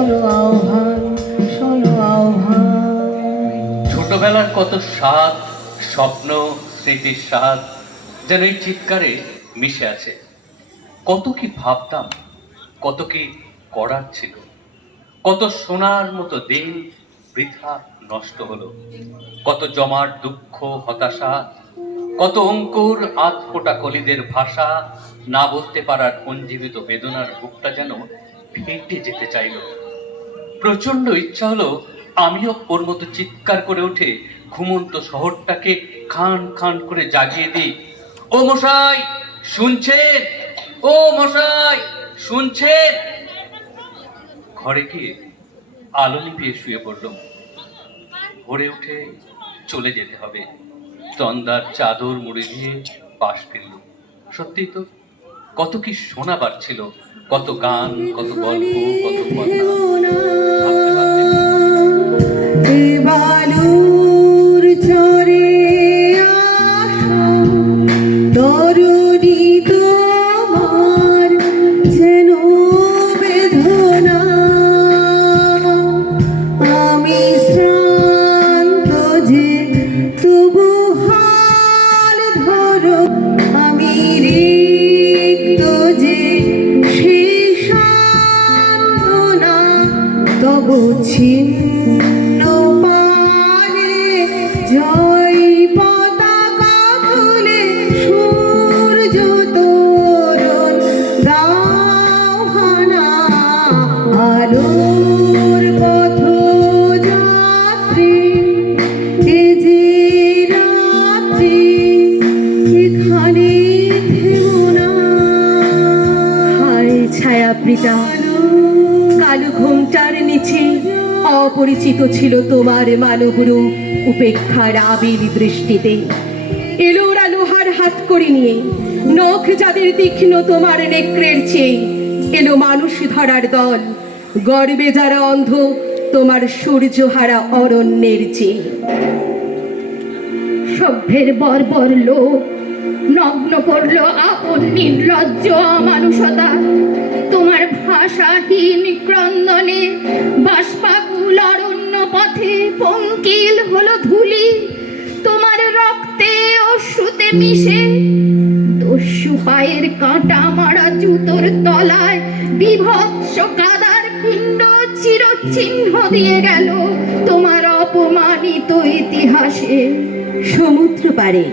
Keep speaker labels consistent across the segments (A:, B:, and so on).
A: শোনো আহ্বান শোনো আহ্বান।
B: ছোটবেলার কত স্বাদ, স্বপ্ন, স্মৃতির স্বাদ যেন এই চিৎকারে মিশে আছে। কত কি ভাবতাম, কত কি করার ছিল, কত সোনার মতো দিন বৃথা নষ্ট হলো, কত জমার দুঃখ, হতাশা, কত অঙ্কুর আধফোটা কলিদের ভাষা, না বলতে পারার পঞ্জীবিত বেদনার বুকটা যেন ফেটে যেতে চাইলো। প্রচণ্ড ইচ্ছা হলো আমিও ওর মতো চিৎকার করে উঠে ঘুমন্ত শহরটাকে খান খান করে জাগিয়ে দিই। ও মশাই, শুনছেন? ও মশাই, শুনছেন? ঘরে গিয়ে আলো নিভিয়ে শুয়ে পড়লাম ভোরে উঠে চলে যেতে হবে। তন্দার চাদর মুড়ে দিয়ে পাশ ফিরল সত্যি তো কত কি শোনাবার ছিল কত গান কত গল্প কত কথা।
A: তরুণী তবু ছিন্ন পারে জয় পতাকা তুলে সূর্য তোরণ দাও হানা আলোর পথ যাত্রী এ যে রাত্রি এখানে থেমো না। হায় ছায়াবৃতা কালো ঘোমটার নিচে অপরিচিত ছিল তোমার মানবরূপ উপেক্ষার আবির দৃষ্টিতে। এলো ওরা লোহার হাত করে নিয়ে। নখ যাদের তীক্ষ্ণ তোমার নেকড়ের চেয়ে। এলো মানুষ ধরার দল। গর্বে যারা অন্ধ, তোমার সূর্যহারা অরণ্যের চেয়ে।
C: সভ্যের বর্বর লোক নগ্ন করল আপন নির্লজ্জ অমানুষতা। তোমার ভাষাহীন ক্রন্দনে মিশে। দস্যু পায়ের কাঁটা মারা জুতোর তলায় বিভৎস কাদার পিণ্ড চিরচিহ্ন দিয়ে গেল তোমার অপমানিত ইতিহাসে।
A: সমুদ্র পারে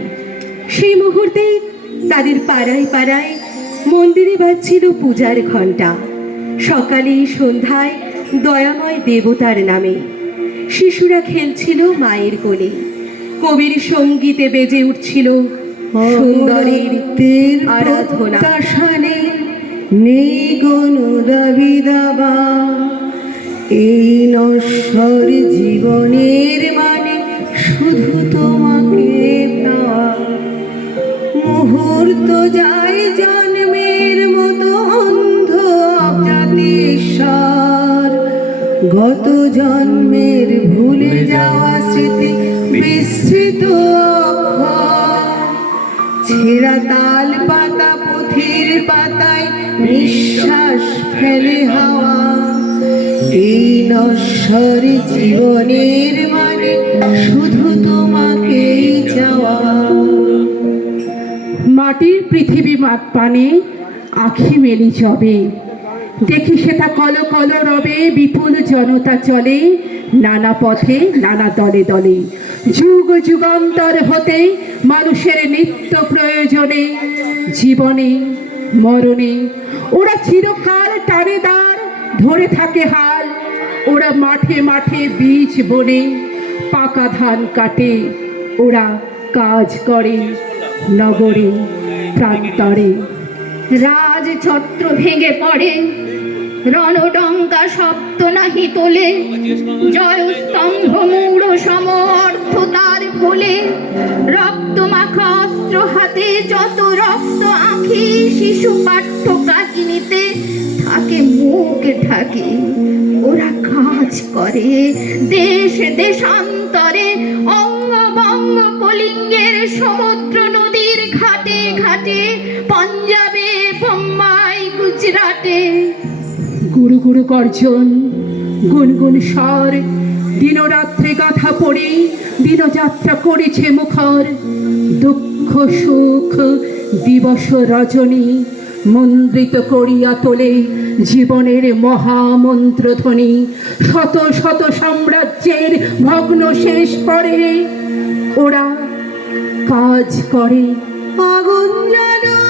A: সেই মুহূর্তে তাদের পাড়ায় পাড়ায় মন্দিরে বাজছিল পূজার ঘণ্টা। সকালে সন্ধ্যায় দয়াময় দেবতার নামে। শিশুরা খেলছিল মায়ের কোলে। কবির সঙ্গীতে বেজে উঠছিল সুন্দরের আরাধনা। নেই কোনো দাবি দাবা এই নশ্বর জীবনের মানে শুধু তোমাকে পাওয়া মুহূর্ত যায় জন্মের মতো অন্ধ জাতিস্বর। গত জন্মের ভুলে যাওয়া স্মৃতি বিস্তৃত। ছেঁড়া তাল পাতা, পুথির পাতায় নিঃশ্বাস ফেলে হাওয়া। এই নশ্বর জীবনের মানে শুধু তোমাকেই চাওয়া।
D: মাটির পৃথিবী মাত পানে আখি মেলি চবে। দেখি সেটা কল কল রবে, বিপুল জনতা চলে, নানা পথে, নানা দলে দলে। যুগ যুগান্তর হতে, মানুষের নিত্য প্রয়োজনে, জীবনে, মরণে। ওরা চিরকাল টানে দাঁড় ধরে থাকে হাল। ওরা মাঠে মাঠে বীজ বনে, পাকা ধান কাটে। ওরা কাজ করে নগরে, প্রান্তরে।
C: রাজছত্র ভেঙে পড়ে রণডঙ্কা শব্দ নাহি তোলে। জয়স্তম্ভ মূঢ় সমর্থ তার ফলে। রক্ত মাখা অস্ত্র হাতে যত রক্ত আঁখি শিশু পাঠ্য কাহিনীতে থাকে, মুখ ঢাকে। ওরা কাজ করে দেশ দেশান্তরে। অঙ্গ বঙ্গ কলিঙ্গের সমুদ্র নদীর ঘাটে ঘাটে
D: গুরু গুরু গর্জন, গুনগুন স্বর। দিনরাত্রে গাথা পড়ে, দিনযাত্রা করেছে মুখর। দুঃখ, সুখ, দিবস রজনী মন্দ্রিত করিয়া তোলে জীবনের মহামন্ত্রধ্বনি। শত শত সাম্রাজ্যের ভগ্ন শেষ পরে ওরা কাজ করে।
A: আগুন জ্বালো